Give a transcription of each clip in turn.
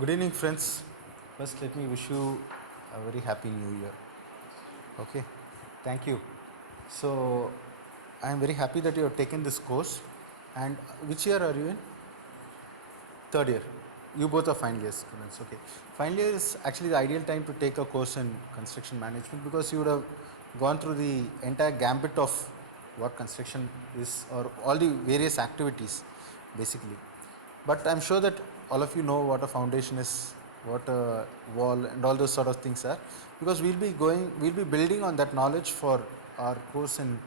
Good evening, friends. First, let me wish you a very happy new year. Okay, thank you. So, I am very happy that you have taken this course. And which year are you in? Third year. You both are final year students. Okay. Final year is actually the ideal time to take a course in construction management because you would have gone through the entire gambit of what construction is or all the various activities basically. But I'm sure that all of you know what a foundation is, what a wall and all those sort of things are, because we'll be building on that knowledge for our course in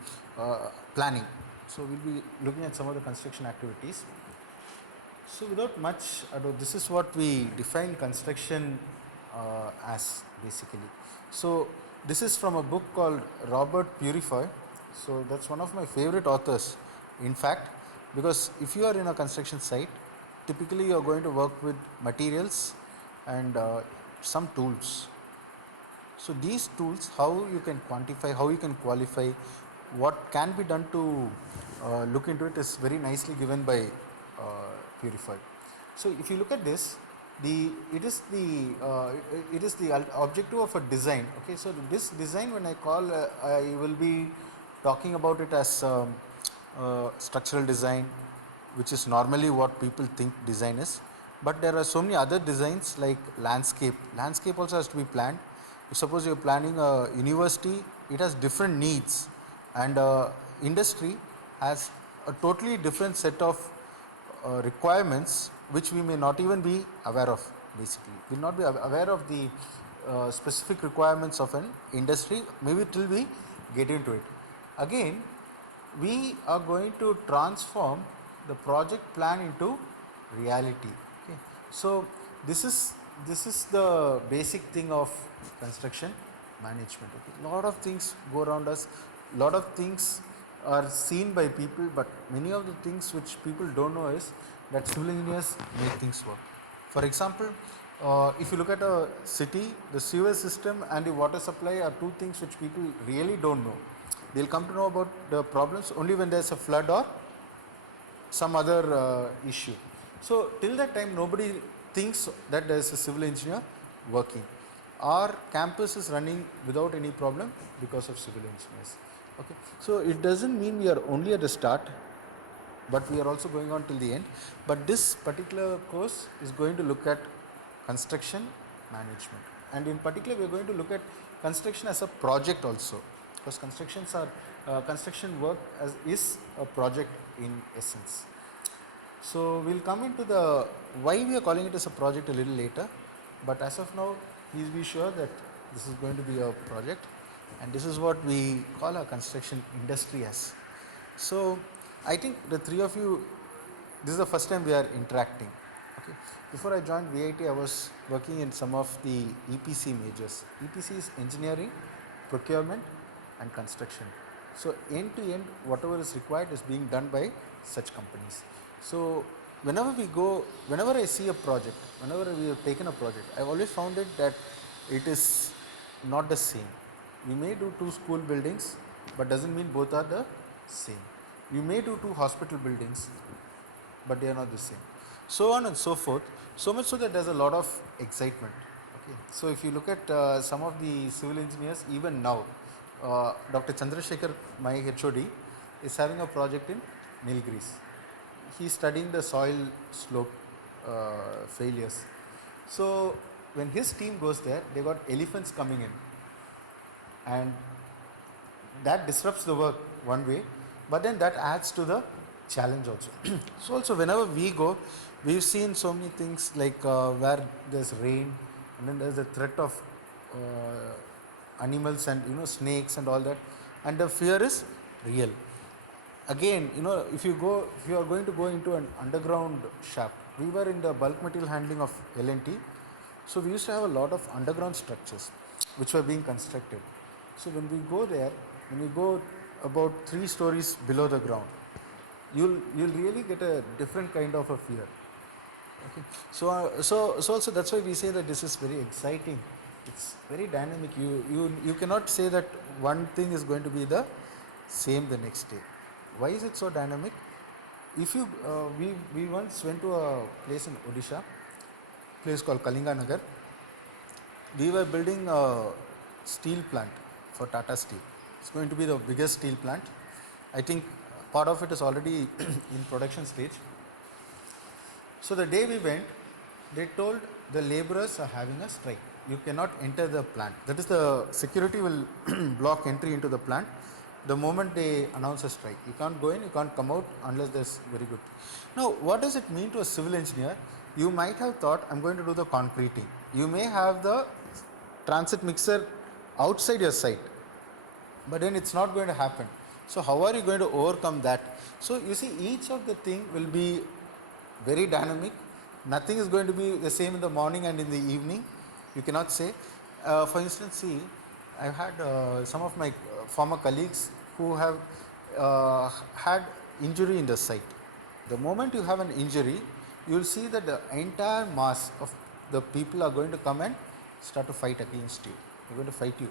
planning. So we'll be looking at some of the construction activities. So without much ado, this is what we define construction as basically. So this is from a book called Robert Peurifoy. So that's one of my favorite authors, in fact, because if you are in a construction site, typically you are going to work with materials and some tools. So these tools, how you can quantify, how you can qualify, what can be done to look into it is very nicely given by Purify. So if you look at this, it is the objective of a design. Okay, so this design, when I call, I will be talking about it as structural design, which is normally what people think design is. But there are so many other designs like landscape. Landscape also has to be planned. If suppose you're planning a university, it has different needs, and industry has a totally different set of requirements which we may not even be aware of. Basically, we'll not be aware of the specific requirements of an industry maybe till we get into it. Again, we are going to transform the project plan into reality. Okay. So this is the basic thing of construction management. Okay. Lot of things go around us, lot of things are seen by people, but many of the things which people don't know is that civil engineers make things work. For example, if you look at a city, the sewer system and the water supply are two things which people really don't know. They'll come to know about the problems only when there's a flood or some other issue. So till that time, nobody thinks that there's a civil engineer working. Our campus is running without any problem because of civil engineers. Okay, so it doesn't mean we are only at the start, but we are also going on till the end. But this particular course is going to look at construction management, and in particular we are going to look at construction as a project also, because construction work is a project in essence. So we'll come into the why we are calling it as a project a little later, but as of now, please be sure that this is going to be a project, and this is what we call our construction industry as. So I think the three of you, this is the first time we are interacting. Okay. Before I joined VIT, I was working in some of the EPC majors. EPC is engineering, procurement, and construction. So end to end, whatever is required is being done by such companies. So whenever I see a project, whenever we have taken a project, I've always found it that it is not the same. We may do two school buildings, but doesn't mean both are the same. You may do two hospital buildings, but they are not the same. So on and so forth. So much so that there's a lot of excitement. Okay. So if you look at some of the civil engineers, even now, Dr. Chandrasekhar, my HOD, is having a project in Nilgiris. He's studying the soil slope failures. So when his team goes there, they got elephants coming in, and that disrupts the work one way, but then that adds to the challenge also. So also whenever we go, we've seen so many things like where there's rain and then there's a threat of animals and snakes and all that, and the fear is real. Again, if you are going to go into an underground shaft, we were in the bulk material handling of L&T, so we used to have a lot of underground structures which were being constructed. So when we go about 3 stories below the ground, you'll really get a different kind of a fear. Okay. So also that's why we say that this is very exciting. It's very dynamic. You cannot say that one thing is going to be the same the next day. Why is it so dynamic? If you we once went to a place in Odisha. place called Kalinga Nagar. We were building a steel plant for Tata Steel. It's going to be the biggest steel plant. I think part of it is already in production stage. So the day we went, they told the laborers are having a strike. You cannot enter the plant. That is, the security will block entry into the plant the moment they announce a strike. You can't go in, you can't come out unless there's very good. Now, what does it mean to a civil engineer? You might have thought, I'm going to do the concreting. You may have the transit mixer outside your site, but then it's not going to happen. So how are you going to overcome that? So you see, each of the thing will be very dynamic. Nothing is going to be the same in the morning and in the evening. You cannot say. For instance, see, I've had some of my former colleagues who have had injury in the site. The moment you have an injury, you will see that the entire mass of the people are going to come and start to fight against you. They're going to fight you.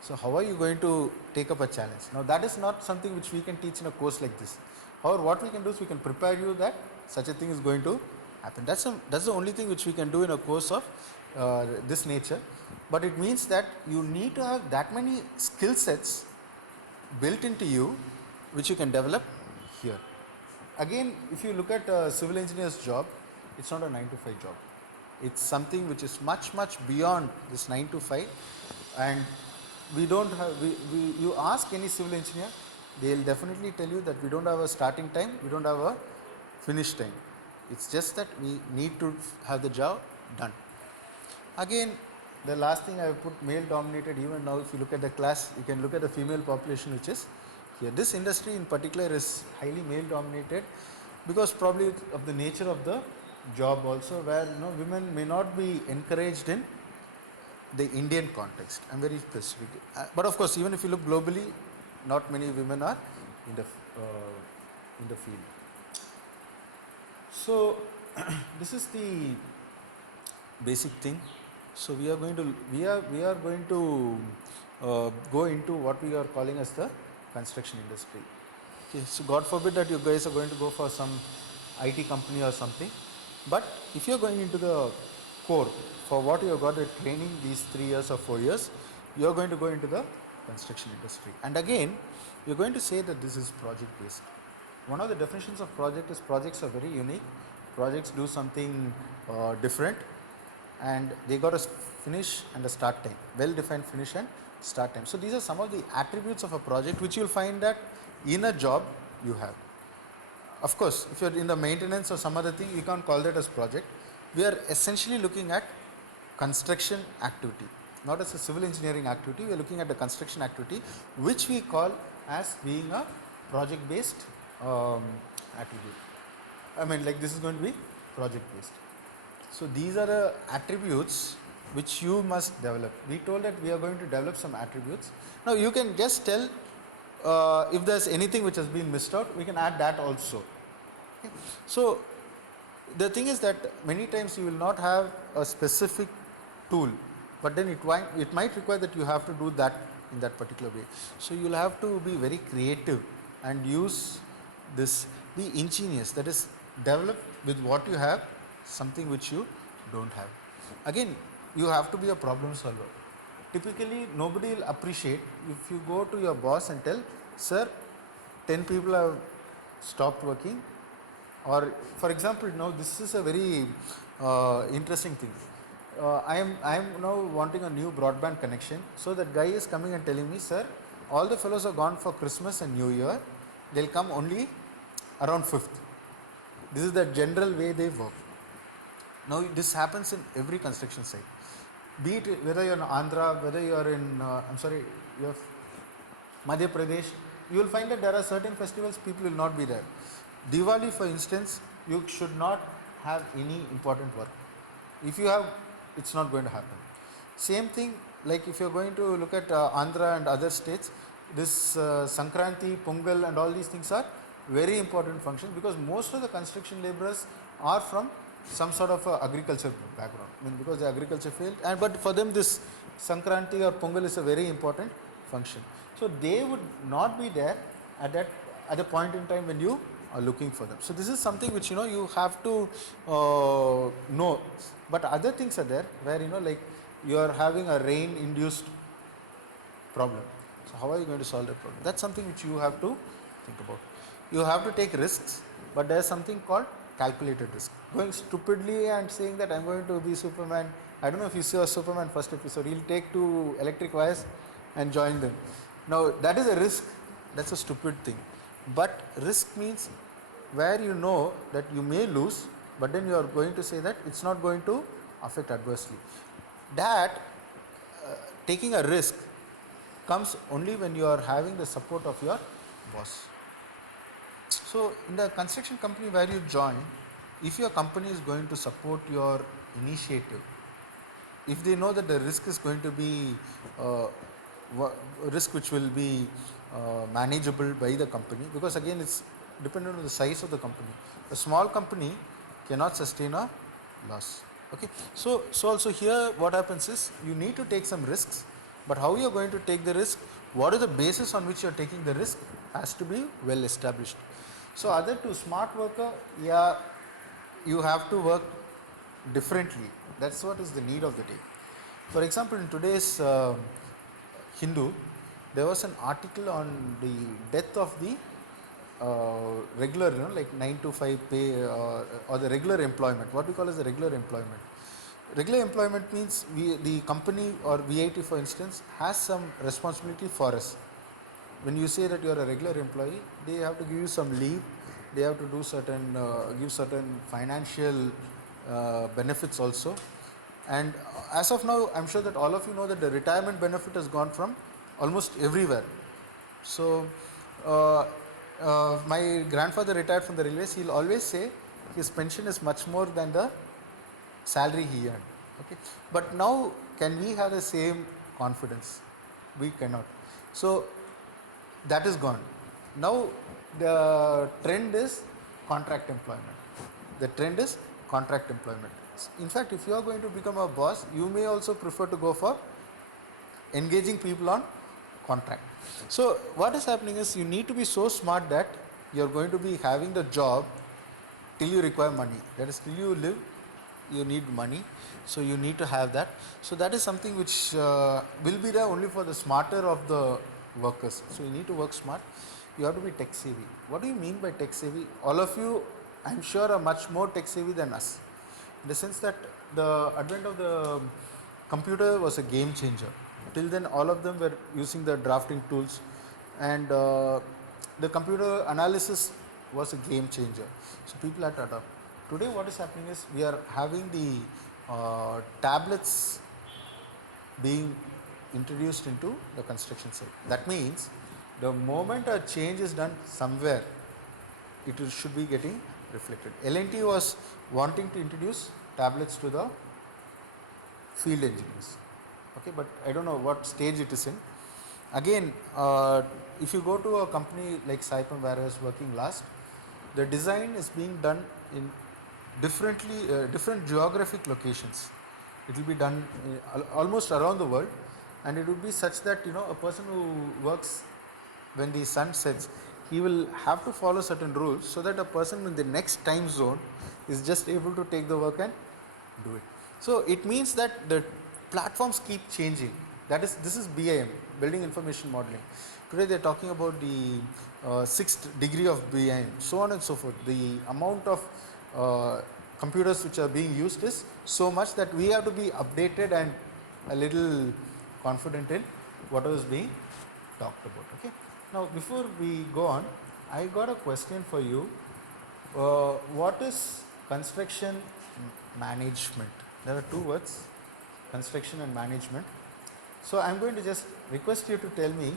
So how are you going to take up a challenge? Now that is not something which we can teach in a course like this. However, what we can do is we can prepare you that such a thing is going to happen. That's the only thing which we can do in a course of this nature. But it means that you need to have that many skill sets built into you which you can develop here. Again, if you look at a civil engineer's job, it's not a 9 to 5 job. It's something which is much beyond this 9 to 5, and we don't have, you ask any civil engineer, they'll definitely tell you that we don't have a starting time, we don't have a finish time. It's just that we need to have the job done. Again, the last thing I have put male dominated. Even now if you look at the class, you can look at the female population which is here. This industry in particular is highly male dominated because probably of the nature of the job also, where women may not be encouraged in the Indian context. I'm very specific. But of course, even if you look globally, not many women are in the field. So this is the basic thing. So we are going to go into what we are calling as the construction industry. Okay, so God forbid that you guys are going to go for some IT company or something. But if you are going into the core for what you have got a training these 3 years or 4 years, you are going to go into the construction industry. And again, you are going to say that this is project based. One of the definitions of project is projects are very unique. Projects do something different, and they got a finish and a start time, well defined finish and start time. So these are some of the attributes of a project which you will find that in a job you have. Of course, if you are in the maintenance or some other thing, you can't call that as project. We are essentially looking at construction activity, not as a civil engineering activity. We are looking at the construction activity which we call as being a project based attribute. I mean, like, this is going to be project based. So these are the attributes which you must develop. We told that we are going to develop some attributes. Now you can just tell if there's anything which has been missed out, we can add that also. Okay. So the thing is that many times you will not have a specific tool, but then it might require that you have to do that in that particular way. So you will have to be very creative and use this, be ingenious, that is, develop with what you have something which you don't have. Again, you have to be a problem solver. Typically, nobody will appreciate if you go to your boss and tell, sir, 10 people have stopped working. Or for example, now this is a very interesting thing. I am now wanting a new broadband connection. So that guy is coming and telling me, sir, all the fellows are gone for Christmas and New Year. They'll come only around 5th. This is the general way they work. Now this happens in every construction site. Be it whether you are in Andhra, whether you are in, you have Madhya Pradesh, you will find that there are certain festivals people will not be there. Diwali, for instance, you should not have any important work. If you have, it's not going to happen. Same thing, like if you are going to look at Andhra and other states, this Sankranti, Pongal and all these things are very important functions, because most of the construction laborers are from some sort of agriculture background. I mean, because the agriculture failed, but for them this Sankranti or Pongal is a very important function. So they would not be there at the point in time when you are looking for them. So this is something which you have to know. But other things are there where like you are having a rain induced problem. So how are you going to solve that problem? That's something which you have to think about. You have to take risks, but there's something called calculated risk. Going stupidly and saying that I'm going to be Superman. I don't know if you saw Superman first episode. He'll take two electric wires and join them. Now that is a risk. That's a stupid thing. But risk means where you know that you may lose, but then you are going to say that it's not going to affect adversely. That taking a risk comes only when you are having the support of your boss. So in the construction company where you join, if your company is going to support your initiative, if they know that the risk is going to be risk which will be manageable by the company, because again it's dependent on the size of the company. A small company cannot sustain a loss. Okay, so also here what happens is you need to take some risks, but how you are going to take the risk, what is the basis on which you are taking the risk, has to be well established. So other two, smart worker, yeah, you have to work differently. That's what is the need of the day. For example, in today's Hindu, there was an article on the death of the regular, like 9 to 5 pay or the regular employment. What we call as the regular employment. Regular employment means the company or VIT, for instance, has some responsibility for us. When you say that you are a regular employee, they have to give you some leave. They have to do certain give certain financial benefits also. And as of now, I'm sure that all of you know that the retirement benefit has gone from almost everywhere. So my grandfather retired from the railways. He'll always say his pension is much more than the salary he earned. Okay, but now can we have the same confidence? We cannot. So that is gone. Now the trend is contract employment. The trend is contract employment. In fact, if you are going to become a boss, you may also prefer to go for engaging people on contract. So what is happening is you need to be so smart that you are going to be having the job till you require money. That is, till you live, you need money. So you need to have that. So that is something which will be there only for the smarter of the workers. So you need to work smart. You have to be tech savvy. What do you mean by tech savvy? All of you, I'm sure, are much more tech savvy than us, in the sense that the advent of the computer was a game changer. Till then, all of them were using the drafting tools, and the computer analysis was a game changer. So people had to adopt. Today, what is happening is we are having the tablets being introduced into the construction site. That means the moment a change is done somewhere, it should be getting reflected. L&T was wanting to introduce tablets to the field engineers. Okay, but I don't know what stage it is in. Again, if you go to a company like Saipem where I was working last, the design is being done in different geographic locations. It will be done almost around the world, and it would be such that a person who works when the sun sets, he will have to follow certain rules so that a person in the next time zone is just able to take the work and do it. So it means that the platforms keep changing. This is BIM, building information modeling. Today they are talking about the sixth degree of BIM, so on and so forth. The amount of computers which are being used is so much that we have to be updated and a little confident in what is being talked about. Okay. Now before we go on, I got a question for you. What is construction management? There are two words, construction and management. So I'm going to just request you to tell me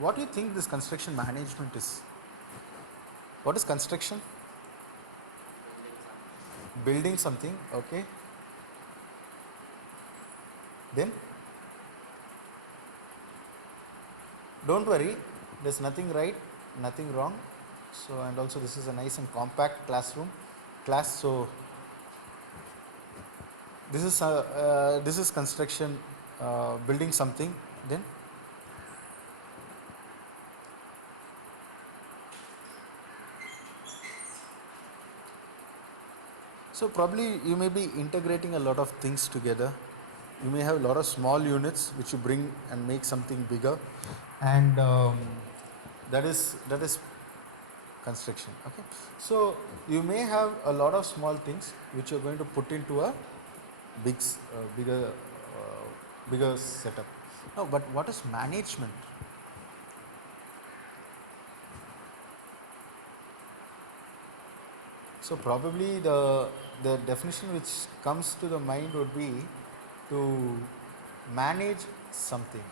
what you think this construction management is. What is construction? Building something, okay. Then don't worry, there's nothing right, nothing wrong. So, and also this is a nice and compact class. So this is construction, building something. Then So probably you may be integrating a lot of things together. You may have a lot of small units which you bring and make something bigger, and that is construction. Okay, so you may have a lot of small things which you're going to put into a bigger setup. No, but what is management? So probably the definition which comes to the mind would be to manage something.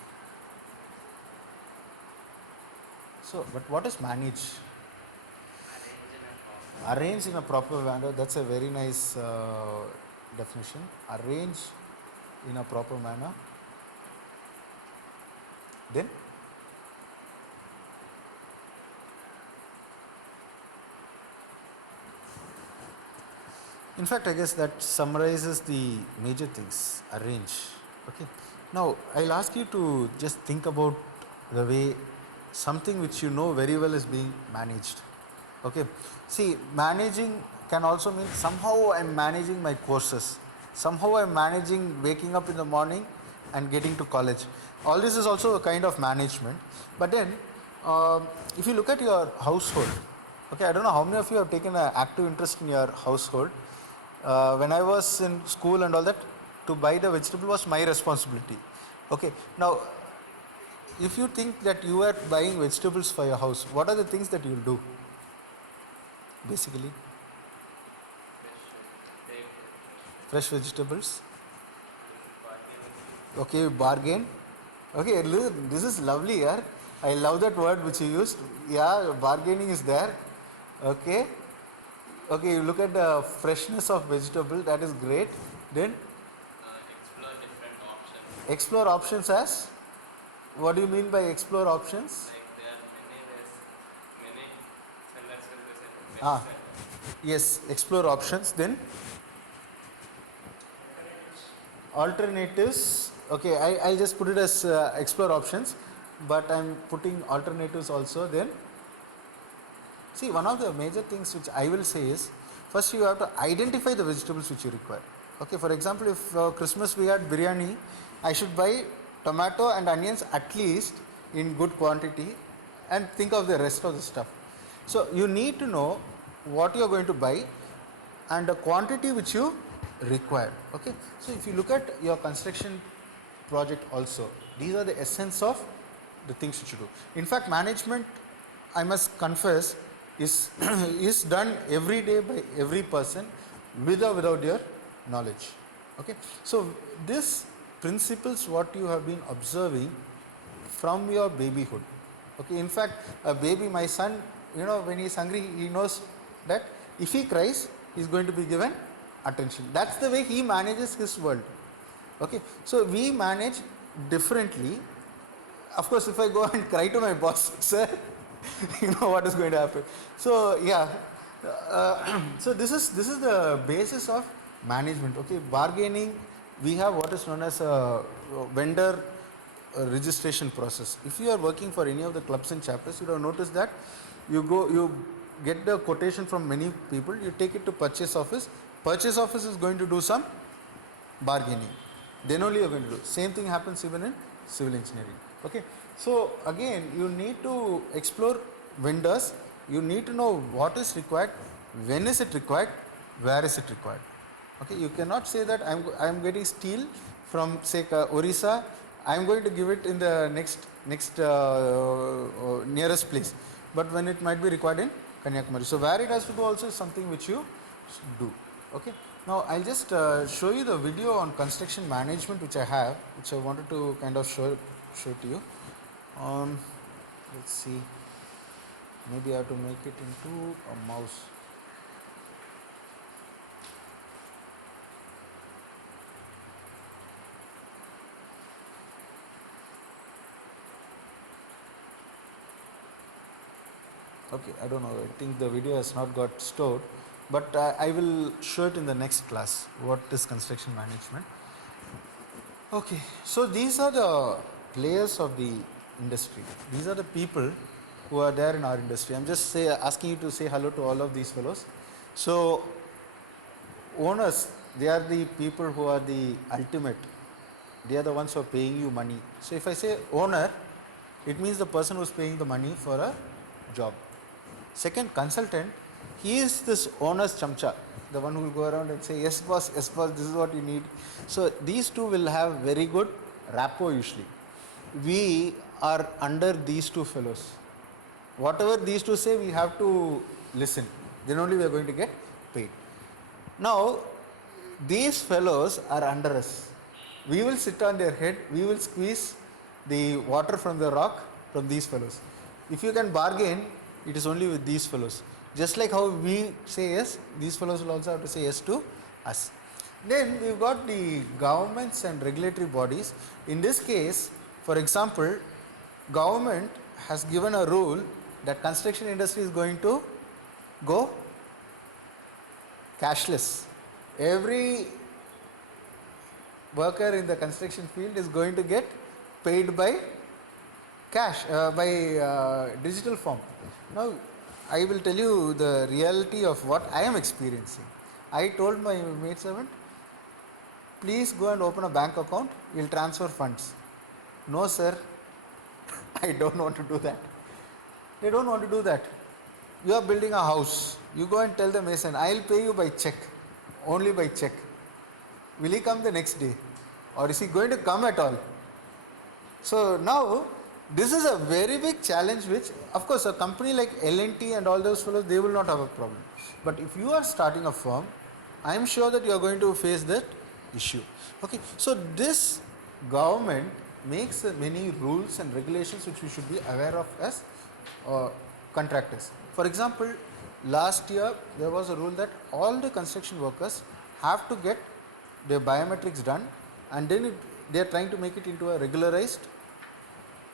So, but what is manage? Arrange in a proper manner. That's a very nice definition. Arrange in a proper manner. Then, in fact, I guess that summarizes the major things. Arrange. Okay. Now, I'll ask you to just think about the way something which you know very well is being managed. Okay. See, managing can also mean somehow I'm managing my courses. Somehow I'm managing waking up in the morning and getting to college. All this is also a kind of management. But then, if you look at your household, okay, I don't know how many of you have taken an active interest in your household. When I was in school and all that, to buy the vegetable was my responsibility. Okay. Now, if you think that you are buying vegetables for your house, what are the things that you will do? Basically, fresh vegetables. Okay, bargain. Okay, this is lovely, yeah. I love that word which you used. Yeah, bargaining is there. Okay. Okay, you look at the freshness of vegetable, that is great. Then explore options as? What do you mean by explore options? Ah, yes, explore options. Then alternatives. Okay, I'll just put it as explore options, but I'm putting alternatives also. Then see, one of the major things which I will say is, first you have to identify the vegetables which you require. Okay, for example, if Christmas we had biryani, I should buy tomato and onions at least in good quantity and think of the rest of the stuff. So you need to know what you are going to buy and the quantity which you require. Okay, so if you look at your construction project also, these are the essence of the things which you do. In fact, management, I must confess, is is done every day by every person with or without your knowledge. Okay, so this principles what you have been observing from your babyhood. Okay, in fact, a baby, my son, when he is hungry, he knows that if he cries, he is going to be given attention. That's the way he manages his world. Okay, so we manage differently. Of course, if I go and cry to my boss, sir, you know what is going to happen. So yeah, so this is the basis of management. Okay, bargaining. We have what is known as a vendor registration process. If you are working for any of the clubs and chapters, you have noticed that you get the quotation from many people. You take it to purchase office. Purchase office is going to do some bargaining. Then only you are going to do. Same thing happens even in civil engineering. Okay. So again, you need to explore vendors. You need to know what is required, when is it required, where is it required. Okay. You cannot say that I am getting steel from say Orissa. I am going to give it in the next nearest place, but when it might be required in Kanyakumari. So where it has to go also is something which you do. Okay. Now I'll just show you the video on construction management which I have, which I wanted to kind of show to you. Let's see. Maybe I have to make it into a mouse. Okay, I don't know. I think the video has not got stored, but I will show it in the next class. What is construction management? Okay, so these are the players of the industry. These are the people who are there in our industry. I'm just asking you to say hello to all of these fellows. So owners, they are the people who are the ultimate. They are the ones who are paying you money. So if I say owner, it means the person who is paying the money for a job. Second, consultant, he is this owner's chamcha, the one who will go around and say, yes boss, this is what you need. So these two will have very good rapport usually. We are under these two fellows. Whatever these two say, we have to listen. Then only we are going to get paid. Now, these fellows are under us. We will sit on their head, we will squeeze the water from the rock from these fellows. If you can bargain, it is only with these fellows. Just like how we say yes, these fellows will also have to say yes to us. Then we've got the governments and regulatory bodies. In this case, for example, government has given a rule that construction industry is going to go cashless. Every worker in the construction field is going to get paid by cash, by digital form. Now, I will tell you the reality of what I am experiencing. I told my maid servant, please go and open a bank account, we'll transfer funds. No sir, I don't want to do that. They don't want to do that. You are building a house, you go and tell the mason, I'll pay you by check, only by check. Will he come the next day? Or is he going to come at all? So now, this is a very big challenge which, of course, a company like L&T and all those fellows, they will not have a problem. But if you are starting a firm, I am sure that you are going to face that issue. Okay, so this government makes many rules and regulations which we should be aware of as contractors. For example, last year there was a rule that all the construction workers have to get their biometrics done, and then they are trying to make it into a regularized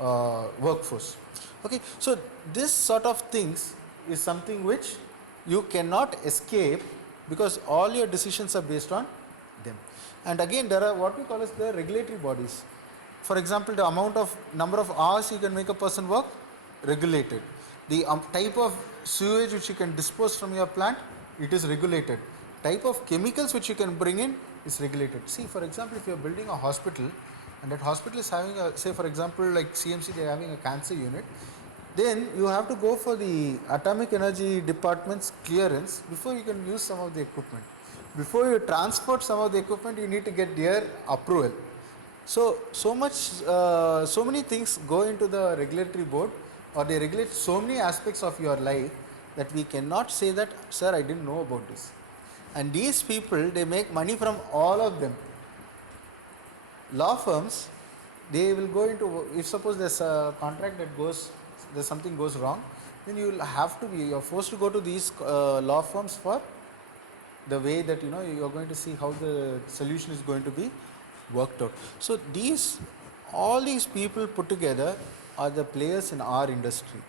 workforce. Okay, so this sort of things is something which you cannot escape because all your decisions are based on them. And again, there are what we call as the regulatory bodies. For example, the number of hours you can make a person work, regulated. The type of sewage which you can dispose from your plant, it is regulated. Type of chemicals which you can bring in is regulated. See, for example, if you are building a hospital and that hospital is having a, say for example like CMC, they are having a cancer unit, then you have to go for the atomic energy department's clearance before you can use some of the equipment. Before you transport some of the equipment, you need to get their approval. So many things go into the regulatory board, or they regulate so many aspects of your life that we cannot say that, sir, I didn't know about this. And these people, they make money from all of them. Law firms, they will go into, if suppose there's a contract that goes, there's something goes wrong, then you will have to be, you're forced to go to these law firms for the way that you're going to see how the solution is going to be worked out. So all these people put together are the players in our industry.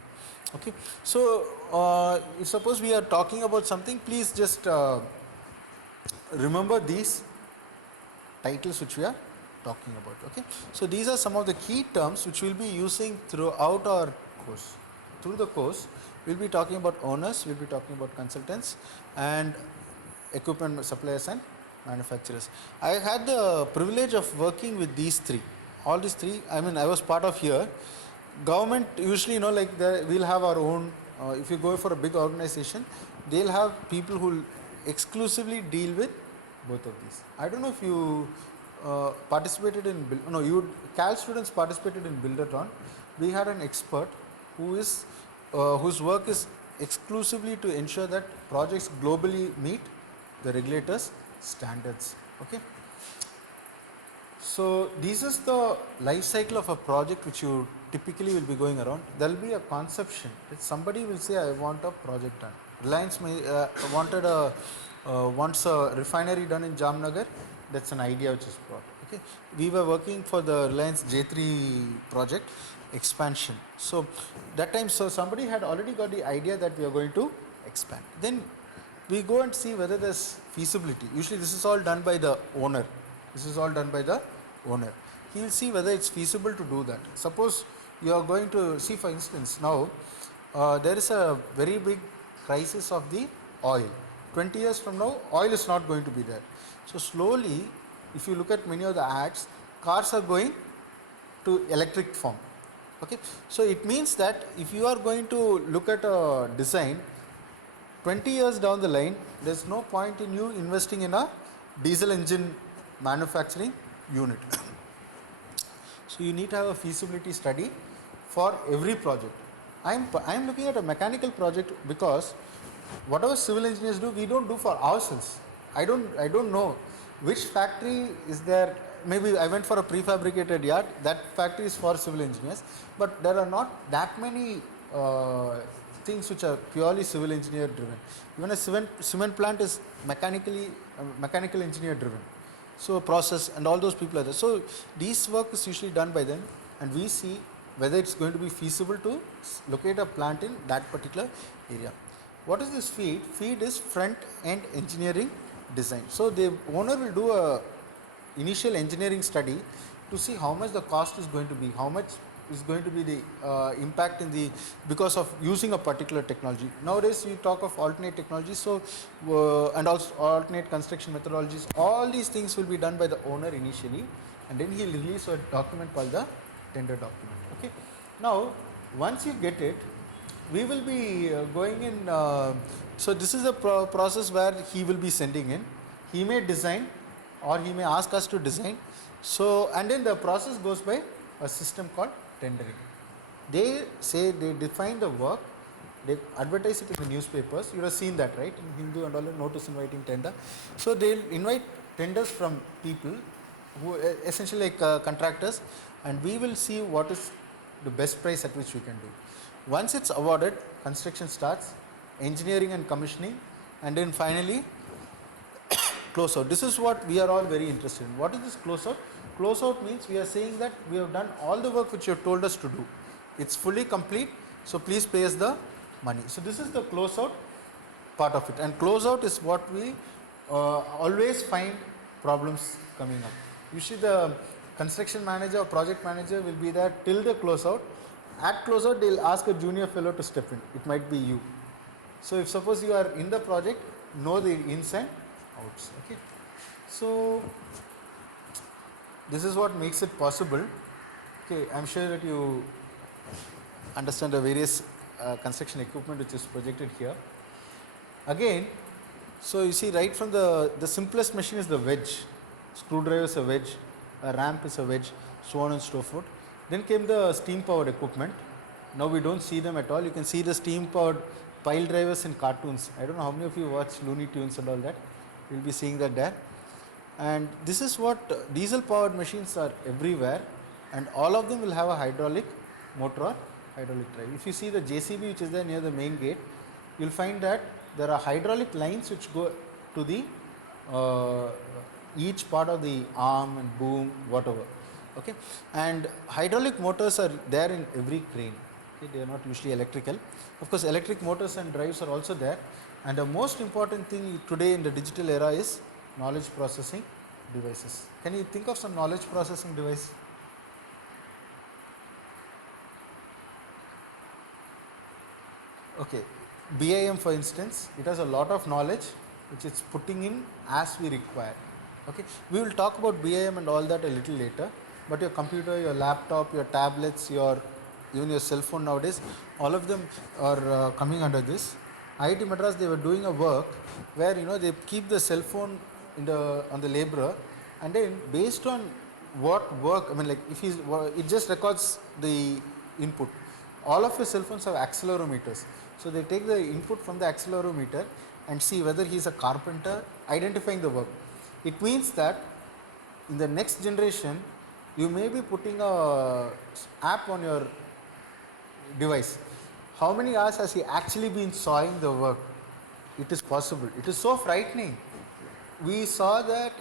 Okay, so if suppose we are talking about something, please just remember these titles which we are talking about. Okay, so these are some of the key terms which we'll be using throughout our course. Through the course, we'll be talking about owners, we'll be talking about consultants, and equipment suppliers and manufacturers. I had the privilege of working with these three. All these three, I was part of here. Government usually, we'll have our own, if you go for a big organization, they'll have people who exclusively deal with both of these. I don't know if you participated in, CAL students participated in Buildathon. We had an expert whose work is exclusively to ensure that projects globally meet the regulators' standards. Okay. So this is the life cycle of a project which you typically will be going around. There will be a conception. Somebody will say, I want a project done. Reliance wants a refinery done in Jamnagar. That's an idea which is brought. Okay. We were working for the Reliance J3 project expansion. So that time, somebody had already got the idea that we are going to expand. Then we go and see whether there's feasibility. Usually this is all done by the owner. He will see whether it's feasible to do that. Suppose you are going to see, for instance, now there is a very big crisis of the oil. 20 years from now, oil is not going to be there. So slowly, if you look at many of the ads, cars are going to electric form. Okay, so it means that if you are going to look at a design, 20 years down the line, there's no point in you investing in a diesel engine manufacturing unit. So you need to have a feasibility study for every project. I'm looking at a mechanical project because whatever civil engineers do, we don't do for ourselves. I don't know which factory is there. Maybe I went for a prefabricated yard. That factory is for civil engineers, but there are not that many things which are purely civil engineer driven. Even a cement plant is mechanical engineer driven. So process and all those people are there. So these work is usually done by them, and we see whether it's going to be feasible to locate a plant in that particular area. What is this feed? Feed is front end engineering design. So the owner will do a initial engineering study to see how much the cost is going to be, how much is going to be the impact in the because of using a particular technology. Nowadays we talk of alternate technologies, so and also alternate construction methodologies. All these things will be done by the owner initially, and then he will release a document called the tender document. Okay. Now once you get it, we will be going in. So this is a process where he will be sending in. He may design, or he may ask us to design. So and then the process goes by a system called tendering. They say they define the work, they advertise it in the newspapers. You have seen that, right? In Hindu and all, notice inviting tender. So they'll invite tenders from people who essentially like contractors, and we will see what is the best price at which we can do. Once it's awarded, construction starts, engineering and commissioning, and then finally closeout. This is what we are all very interested in. What is this closeout? Closeout means we are saying that we have done all the work which you have told us to do. It's fully complete, so please pay us the money. So this is the closeout part of it, and closeout is what we always find problems coming up. Usually the construction manager or project manager will be there till the closeout. At closeout, they'll ask a junior fellow to step in. It might be you. So if suppose you are in the project, know the ins and outs. Okay. So this is what makes it possible. Okay, I'm sure that you understand the various construction equipment which is projected here. Again, so you see right from the simplest machine is the wedge. Screwdriver is a wedge, a ramp is a wedge, so on and so forth. Then came the steam powered equipment. Now we don't see them at all. You can see the steam powered pile drivers in cartoons. I don't know how many of you watch Looney Tunes and all that. You'll be seeing that there. And this is what diesel powered machines are everywhere, and all of them will have a hydraulic motor or hydraulic drive. If you see the JCB which is there near the main gate, you'll find that there are hydraulic lines which go to the each part of the arm and boom, whatever. Okay, and hydraulic motors are there in every crane. Okay, they are not usually electrical. Of course, electric motors and drives are also there. And the most important thing today in the digital era is knowledge processing devices. Can you think of some knowledge processing device? Okay, BIM for instance, it has a lot of knowledge which it's putting in as we require. Okay, we will talk about BIM and all that a little later. But your computer, your laptop, your tablets, even your cell phone nowadays, all of them are coming under this. IIT Madras, they were doing a work where they keep the cell phone on the laborer, and then based on what work, I mean, like if it just records the input. All of your cell phones have accelerometers, so they take the input from the accelerometer and see whether he is a carpenter, identifying the work. It means that in the next generation, you may be putting a app on your device. How many hours has he actually been sawing the work? It is possible. It is so frightening. We saw that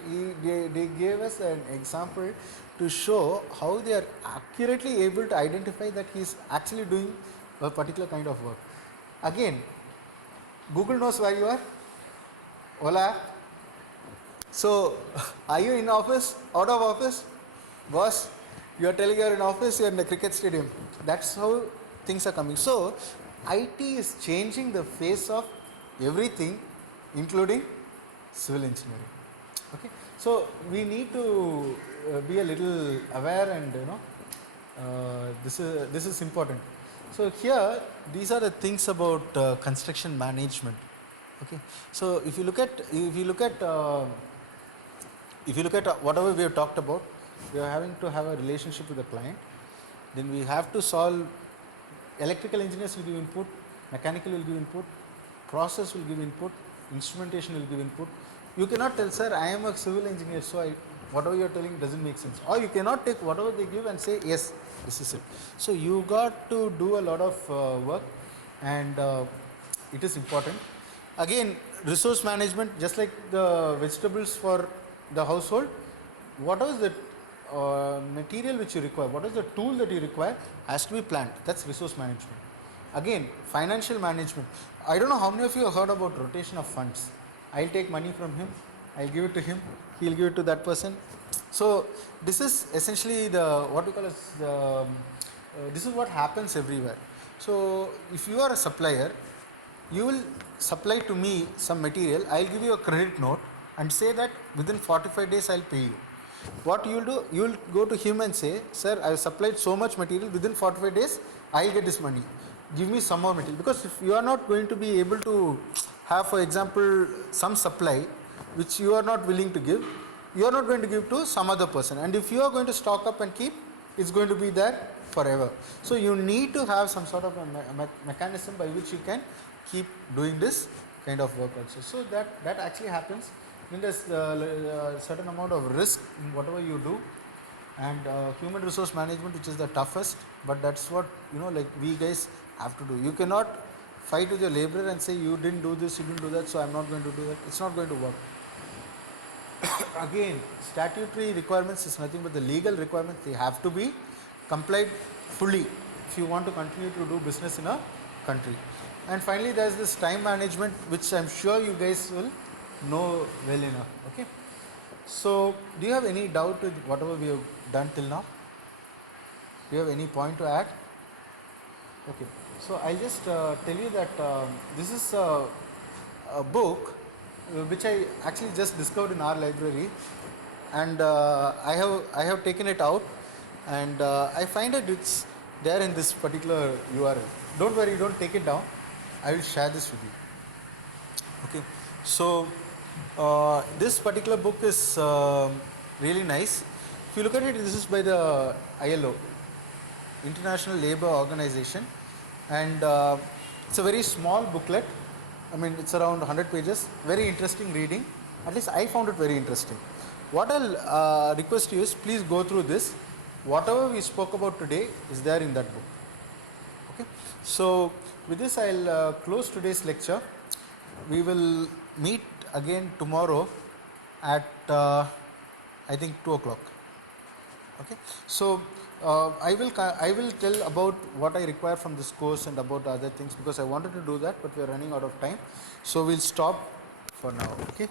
they gave us an example to show how they are accurately able to identify that he is actually doing a particular kind of work. Again, Google knows where you are. Hola. So, are you in office, out of office? Boss, you are telling you are in office, you are in the cricket stadium. That's how things are coming. So, IT is changing the face of everything including civil engineering. Okay, so we need to be a little aware, and this is important. So here these are the things about construction management. Okay, so if you look at whatever we have talked about, we are having to have a relationship with the client. Then we have to solve. Electrical engineers will give input, mechanical will give input, process will give input, instrumentation will give input. You cannot tell, sir, I am a civil engineer, so whatever you are telling doesn't make sense. Or you cannot take whatever they give and say, yes, this is it. So you got to do a lot of work, and it is important. Again, resource management, just like the vegetables for the household, what is the material which you require, what is the tool that you require has to be planned. That's resource management. Again, financial management. I don't know how many of you have heard about rotation of funds. I'll take money from him, I'll give it to him, he'll give it to that person. So this is essentially the what we call as this is what happens everywhere. So if you are a supplier, you will supply to me some material, I'll give you a credit note and say that within 45 days I'll pay you. What you will do, you will go to him and say, sir, I have supplied so much material, within 45 days I'll get this money, give me some more material. Because if you are not going to be able to have, for example, some supply which you are not willing to give, you are not going to give to some other person, and if you are going to stock up and keep, it's going to be there forever. So you need to have some sort of a mechanism by which you can keep doing this kind of work also. So that actually happens. Then there's a certain amount of risk in whatever you do, and human resource management, which is the toughest, but that's what like we guys have to do. You cannot fight with your laborer and say you didn't do this, you didn't do that, so I'm not going to do that. It's not going to work. Again, statutory requirements is nothing but the legal requirements. They have to be complied fully if you want to continue to do business in a country. And finally, there's this time management, which I'm sure you guys will know well enough. Okay, so do you have any doubt with whatever we have done till now? Do you have any point to add? Okay, so I'll just tell you that this is a book which I actually just discovered in our library, and I have taken it out, and I find that it's there in this particular URL. Don't worry, don't take it down. I will share this with you. Okay, so this particular book is really nice. If you look at it, this is by the ILO, International Labour Organization, and it's a very small booklet. I mean, it's around 100 pages. Very interesting reading. At least I found it very interesting. What I'll request you is, please go through this. Whatever we spoke about today is there in that book. Okay. So with this, I'll close today's lecture. We will meet again tomorrow at I think 2 o'clock. Okay. So I will tell about what I require from this course and about other things, because I wanted to do that, but we are running out of time. So we'll stop for now. Okay.